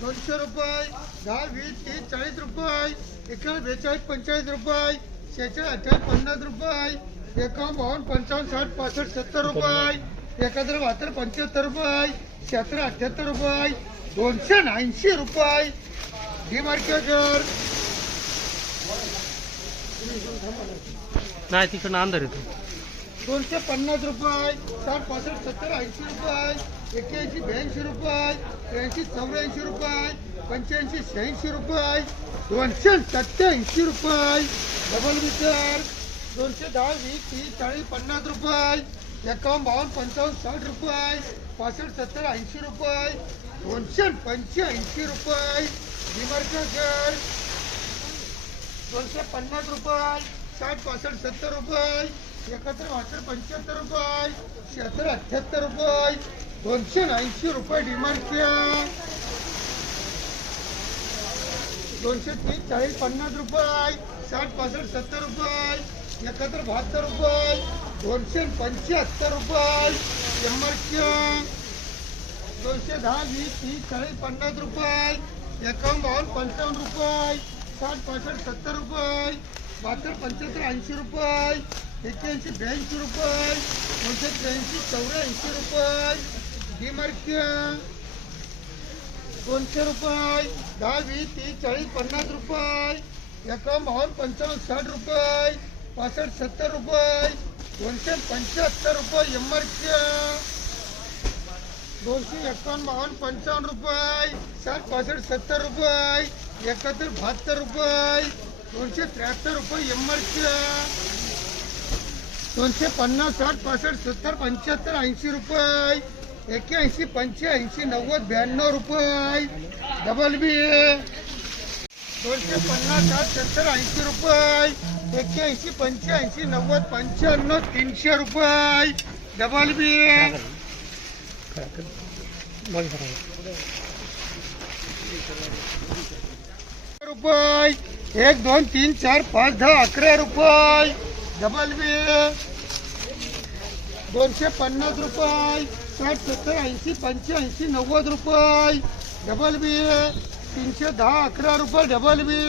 दोनशे रुपये दहा वीस तीस चाळीस रुपये एकावन्न बेचाळीस पंचेचाळीस रुपये शेहेचाळीस अठ्ठावीस पन्नास रुपये एकावन्न बावन्न पंचावन्न साठ पासष्ट सत्तर रुपये एकाहत्तर बहात्तर पंच्याहत्तर रुपये शहात्तर अठ्ठ्याहत्तर रुपये दोनशे ऐंशी रुपये. डिमार्केटर. नाही तिकडनं अंधार येतो. दोनशे पन्नास रुपये साठ पासष्ट सत्तर ऐंशी रुपये एक्क्याऐंशी ब्याऐंशी रुपये त्र्याऐंशी चौऱ्याऐंशी रुपये पंच्याऐंशी शहाऐंशी रुपये दोनशे सत्त्याऐंशी रुपये. डबल मिटर दोनशे दहा वीस तीस चाळीस पन्नास रुपये. एकावन्न बावन्न पंचावन्न साठ रुपये पासष्ट सत्तर ऐंशी रुपये दोनशे पंच्याऐंशी रुपये. घर दोनशे पन्नास रुपये साठ पासष्ट सत्तर रुपये. एकाहत्तर बहात्तर पंच्याहत्तर रुपये. शहात्तर अठ्ठ्याहत्तर रुपये. दोनशे ऐंशी रुपये डिमांडच्या दोनशे तीस चाळीस पन्नास रुपये. साठ पासष्ट सत्तर रुपये. एकाहत्तर बहात्तर रुपये. दोनशे पंच्याहत्तर रुपये. शंभरच्या दोनशे दहा वीस तीस चाळीस पन्नास रुपये. एकावन्न बावन्न पंचावन्न रुपये. साठ पासष्ट सत्तर रुपये. बहात्तर पंच्याहत्तर ऐंशी रुपये. एक्क्याऐंशी ब्याऐंशी रुपये दोनशे त्र्याऐंशी चौऱ्याऐंशी रुपये. डिमार्क्या दोनशे रुपये. दहा वीस तीस चाळीस पन्नास रुपये. एकावन्न बावन्न पंचावन्न साठ रुपये. पासष्ट सत्तर रुपये. दोनशे पंच्याहत्तर रुपये एमआरच्या दोनशे एकावन्न बावन्न पंचावन्न रुपये. साठ पासष्ट सत्तर रुपये. एकाहत्तर बहात्तर रुपये. दोनशे त्र्याहत्तर रुपये एमआरच्या दोनशे पन्नास साठ पासष्ट सत्तर पंच्याहत्तर ऐंशी रुपये. एक्क्याऐंशी पंच्याऐंशी नव्वद ब्याण्णव रुपये. डबल बी दोनशे पन्नास साठ सत्तर ऐंशी रुपये. एक्क्याऐंशी पंच्याऐंशी नव्वद पंच्याण्णव तीनशे रुपये. डबल बी रुपये. एक दोन तीन चार पाच दहा अकरा रुपये. Double B. दोनशे पन्नास रुपये. साठ सत्तर ऐंशी पंच्याऐंशी नव्वद रुपये. Double B. तीनशे दहा अकरा रुपये डबल बी.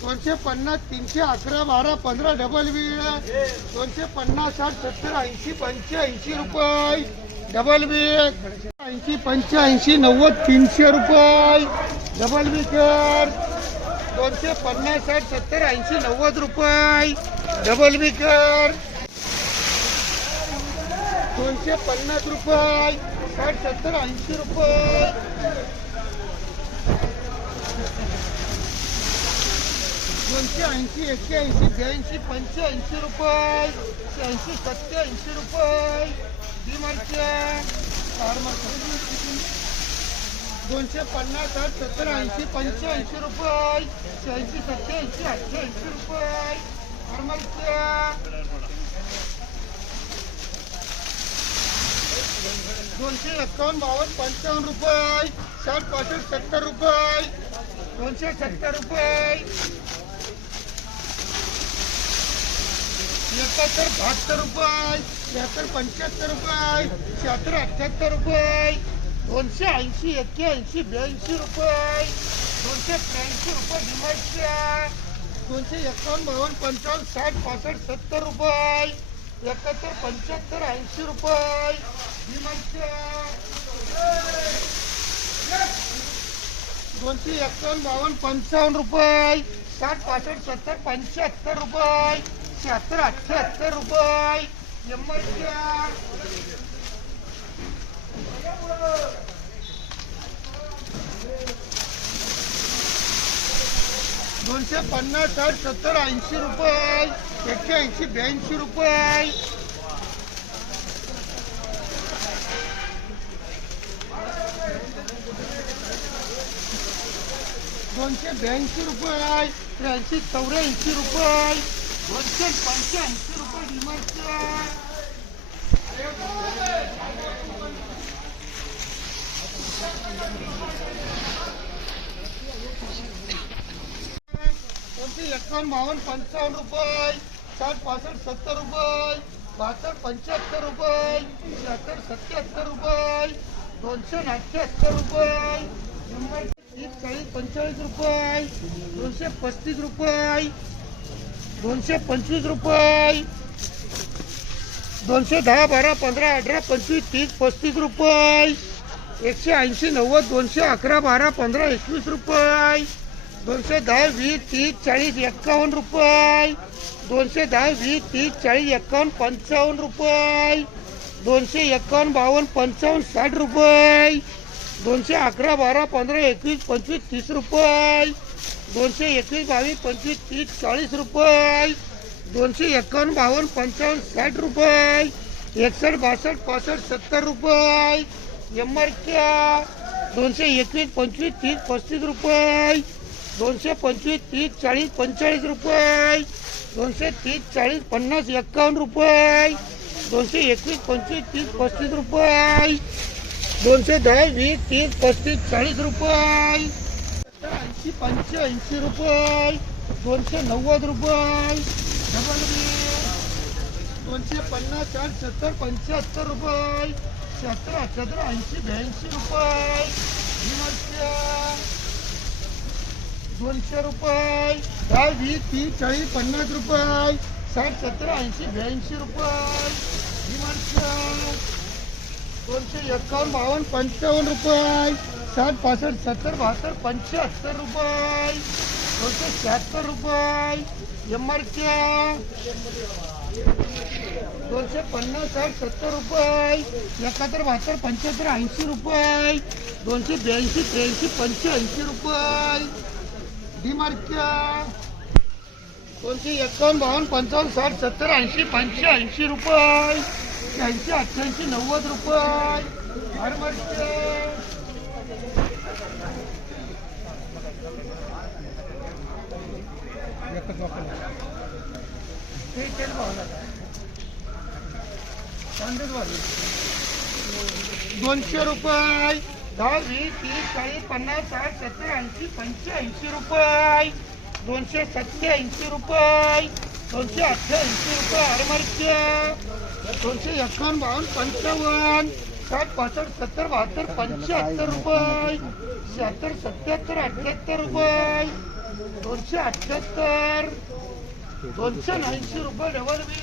दोनशे पन्नास तीनशे अकरा बारा पंधरा डबल बी. दोनशे पन्नास साठ सत्तर ऐंशी पंच्याऐंशी रुपये. Double B. ऐंशी पंच्याऐंशी नव्वद तीनशे रुपये. डबल बी कर. दोनशे पन्नास साठ सत्तर ऐंशी नव्वद रुपये. डबल बी दोनशे पन्नास रुपये. साठ सत्तर ऐंशी रुपये. दोनशे ऐंशी एक्क्याऐंशी ब्याऐंशी पंच्याऐंशी रुपये. शहाऐंशी सत्त्याऐंशी रुपये. डिमार्कच्या दोनशे पन्नास साठ सत्तर ऐंशी पंच्याऐंशी रुपये. शहाऐंशी सत्त्याऐंशी अठ्ठ्याऐंशी रुपये. दोनशे एकावन्न बावन्न पंचावन्न रुपये. साठ पासष्ट सत्तर रुपये. दोनशे सत्तर रुपये. एकाहत्तर बहात्तर रुपये. शहात्तर पंच्याहत्तर रुपये. शहात्तर अठ्ठ्याहत्तर रुपये. दोनशे ऐंशी एक्क्याऐंशी ब्याऐंशी रुपये. दोनशे त्र्याऐंशी रुपये डिमार्टच्या दोनशे एकावन्न बावन्न पंचावन्न साठ पासष्ट सत्तर रुपये. एकाहत्तर पंच्याहत्तर ऐंशी रुपये. दोनशे एकावन्न बावन्न पंचावन्न रुपये. साठ पासष्ट सत्तर पंच्याहत्तर रुपये. शहात्तर अठ्ठ्याहत्तर रुपये. एमआरच्या दोनशे पन्नास साठ सत्तर ऐंशी रुपये एकशे ऐंशी ब्याऐंशी रुपये. दोनशे ब्याऐंशी रुपये त्र्याऐंशी चौऱ्याऐंशी रुपये. दोनशे पंच्याऐंशी रुपये डिमांडच्या दोनशे एकावन्न बावन्न पंचावन्न रुपये साठ पासष्ट सत्तर रुपये बहात्तर पंच्याहत्तर रुपये शहात्तर सत्याहत्तर रुपये दोनशे अठ्ठ्याहत्तर रुपये शंभर तीस चाळीस पंचेचाळीस रुपये दोनशे पस्तीस रुपये दोनशे पंचवीस रुपये दोनशे दहा बारा पंधरा अठरा पंचवीस तीस पस्तीस रुपये एकशे ऐंशी नव्वद दोनशे अकरा बारा पंधरा एकवीस रुपये दोनशे दहा वीस तीस चाळीस एक्कावन्न रुपये. दोनशे दहा वीस तीस चाळीस एक्कावन्न पंचावन्न रुपये. दोनशे एक्कावन्न बावन्न पंचावन्न साठ रुपये. दोनशे अकरा बारा पंधरा एकवीस पंचवीस तीस रुपये. दोनशे एकवीस बावीस पंचवीस तीस चाळीस रुपये. दोनशे एक्कावन्न बावन्न पंचावन्न साठ रुपये. एकसष्ट बासष्ट पासष्ट सत्तर रुपये. यम आर क्या दोनशे एकवीस पंचवीस तीस पस्तीस रुपये. दोनशे पंचवीस तीस चाळीस पंचेचाळीस रुपये. दोनशे तीस चाळीस पन्नास एक्कावन्न रुपये. दोनशे एकवीस पंचवीस तीस पस्तीस रुपये. दोनशे दहा वीस तीस पस्तीस चाळीस रुपये. ऐंशी पंच्याऐंशी रुपये. दोनशे नव्वद रुपये. डबल दोनशे पन्नास साठ सत्तर पंच्याहत्तर रुपये. सत्तर अठ्याहत्तर ऐंशी ब्याऐंशी रुपये. दोनशे रुपये. काय वीस तीस चाळीस पन्नास रुपये. साठ सत्तर ऐंशी ब्याऐंशी रुपये. विमर्शा दोनशे एक्कावन्न बावन्न पंचावन्न रुपये. साठ पासष्ट सत्तर बहात्तर पंच्याहत्तर रुपये. दोनशे शहात्तर रुपये. एम आर दोनशे पन्नास साठ सत्तर रुपये. एकाहत्तर बहात्तर पंच्याहत्तर ऐंशी रुपये. दोनशे ब्याऐंशी त्र्याऐंशी पंच्याऐंशी रुपये. डिमार्क्या दोनशे एकावन्न बावन्न पंचावन्न साठ सत्तर ऐंशी पंच्याऐंशी रुपये. शहाऐंशी अठ्ठ्याऐंशी नव्वद रुपये. हर ते दोनशे रुपये. दहा वीस तीस चाळीस पन्नास साठ सत्तर ऐंशी पंच्याऐंशी रुपये. दोनशे सत्याऐंशी रुपये. दोनशे अठ्ठ्याऐंशी रुपये हरमर्क्या दोनशे एकावन्न बावन्न पंचावन्न. साठ पासष्ट सत्तर बहात्तर पंच्याहत्तर रुपये. शहात्तर सत्याहत्तर अठ्ठ्याहत्तर रुपये. दोनशे अठ्ठ्याहत्तर. दोनशे ऐंशी रुपये डबल बी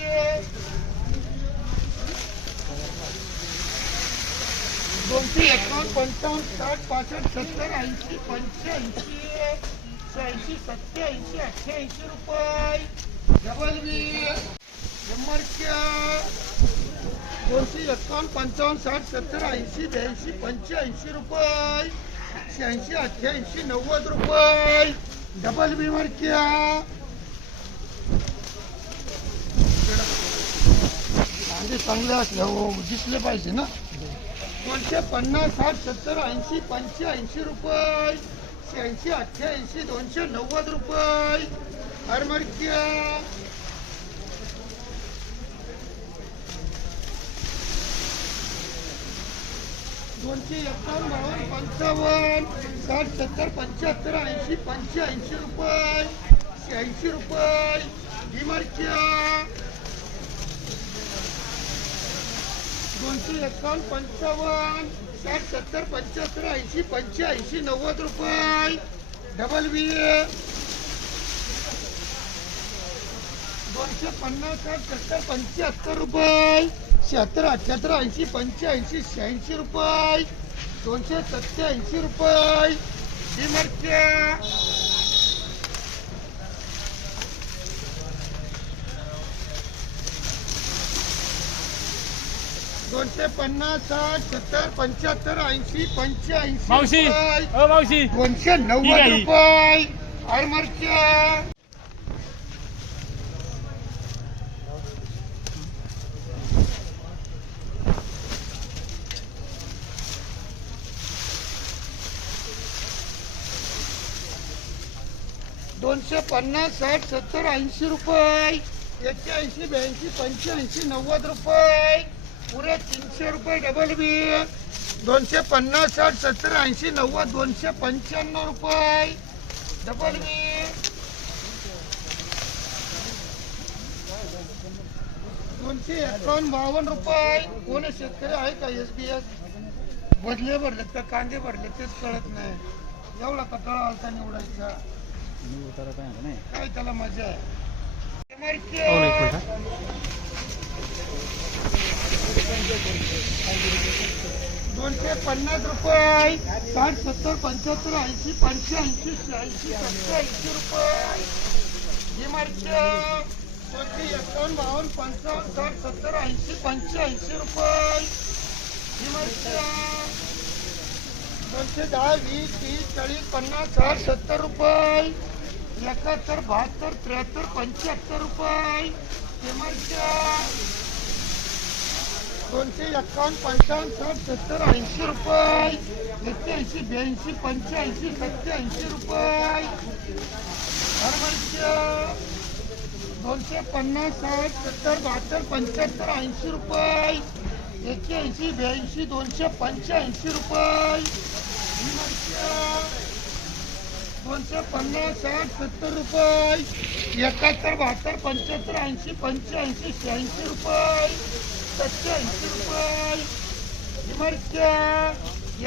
दोनशे एकावन्न पंचावन्न साठ पासष्ट सत्तर ऐंशी पंच्याऐंशी शहाऐंशी सत्याऐंशी अठ्ठ्याऐंशी रुपये. डबल बी शंभरच्या दोनशे एकावन्न पंचावन्न साठ सत्तर ऐंशी ब्याऐंशी पंच्याऐंशी रुपये. शहाऐंशी अठ्ठ्याऐंशी नव्वद रुपये. डबल बी मार्क्या कांदे चांगले असल्या हो दिसले पाहिजे ना? दोनशे पन्नास साठ सत्तर ऐंशी पंच्याऐंशी रुपये. शहाऐंशी अठ्ठ्याऐंशी दोनशे नव्वद रुपये. हरमरक्या दोनशे एकावन्न बावन्न पंचावन्न साठ सत्तर पंच्याहत्तर ऐंशी पंच्याऐंशी रुपये. शहाऐंशी रुपये. डिमार्क्या दोनशे एकावन्न पंचावन्न साठ सत्तर पंच्याहत्तर ऐंशी पंच्याऐंशी नव्वद रुपये. डबल बी दोनशे पन्नास साठ सत्तर पंच्याहत्तर रुपये. शहात्तर अठ्ठ्याहत्तर ऐंशी पंच्याऐंशी शहाऐंशी रुपये. दोनशे सत्त्याऐंशी रुपये. डिमार्क्या दोनशे पन्नास साठ सत्तर पंच्याहत्तर ऐंशी पंच्याऐंशी मावशी. रुपये. अ मावशी. दोनशे ठीक नव्वद आहे. रुपये. आरमारच्या दोनशे पन्नास साठ सत्तर ऐंशी रुपये. एक्क्याऐंशी ब्याऐंशी पंच्याऐंशी नव्वद रुपये. पुरे तीनशे रुपये डबल बी दोनशे पन्नास साठ सत्तर ऐंशी नव्वद दोनशे पंच्याण्णव रुपये. डबल बी दोनशे एकावन्न बावन्न रुपये. कोण शेतकरी आहे का एस बी एस बदले भरलेत का कांदे भरले तेच कळत नाही. एवढा कटाळा आलता निवडायचा. काय त्याला मजा आहे? दोनशे पन्नास रुपये साठ सत्तर पंच्याहत्तर ऐंशी पंच्याऐंशी शहाऐंशी सत्त्याऐंशी रुपये. ही दोनशे एकावन्न बावन्न पंचावन्न साठ सत्तर ऐंशी पंच्याऐंशी रुपये. ही दोनशे दहा वीस तीस चाळीस पन्नास साठ सत्तर रुपये. एकाहत्तर बहात्तर त्र्याहत्तर पंच्याहत्तर रुपये. ही दोनशे एक्कावन्न पंचावन्न साठ सत्तर ऐंशी रुपये. एक्क्याऐंशी ब्याऐंशी पंच्याऐंशी सत्याऐंशी रुपये. दोनशे पन्नास साठ सत्तर बहात्तर पंच्याहत्तर ऐंशी रुपये. एक्क्याऐंशी ब्याऐंशी दोनशे पंच्याऐंशी रुपये. दोनशे पन्नास साठ सत्तर रुपये. एकाहत्तर बहात्तर पंच्याहत्तर ऐंशी पंच्याऐंशी शहाऐंशी रुपये. सत्याऐंशी रुपये. हिमरच्या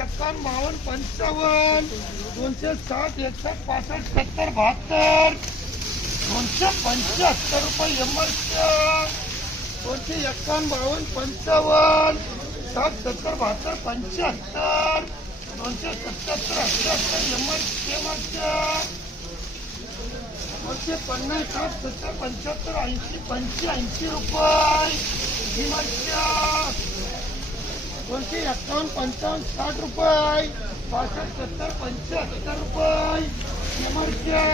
एकावन्न बावन्न पंचावन्न. दोनशे साठ एकसष्ट पासष्ट सत्तर बहात्तर. दोनशे पंच्याहत्तर रुपये एमरच्या दोनशे एकावन्न बावन्न पंचावन्न. सात सत्तर बहात्तर पंच्याहत्तर. दोनशे सत्याहत्तर अठ्याहत्तर एमर एमरच्या दोनशे पन्नास साठ सत्तर पंच्याहत्तर ऐंशी पंच्याऐंशी रुपये. हिमाच्या दोनशे एक्कावन्न पंचावन्न साठ रुपये पासष्ट सत्तर पंच्याहत्तर रुपये हिमाच्या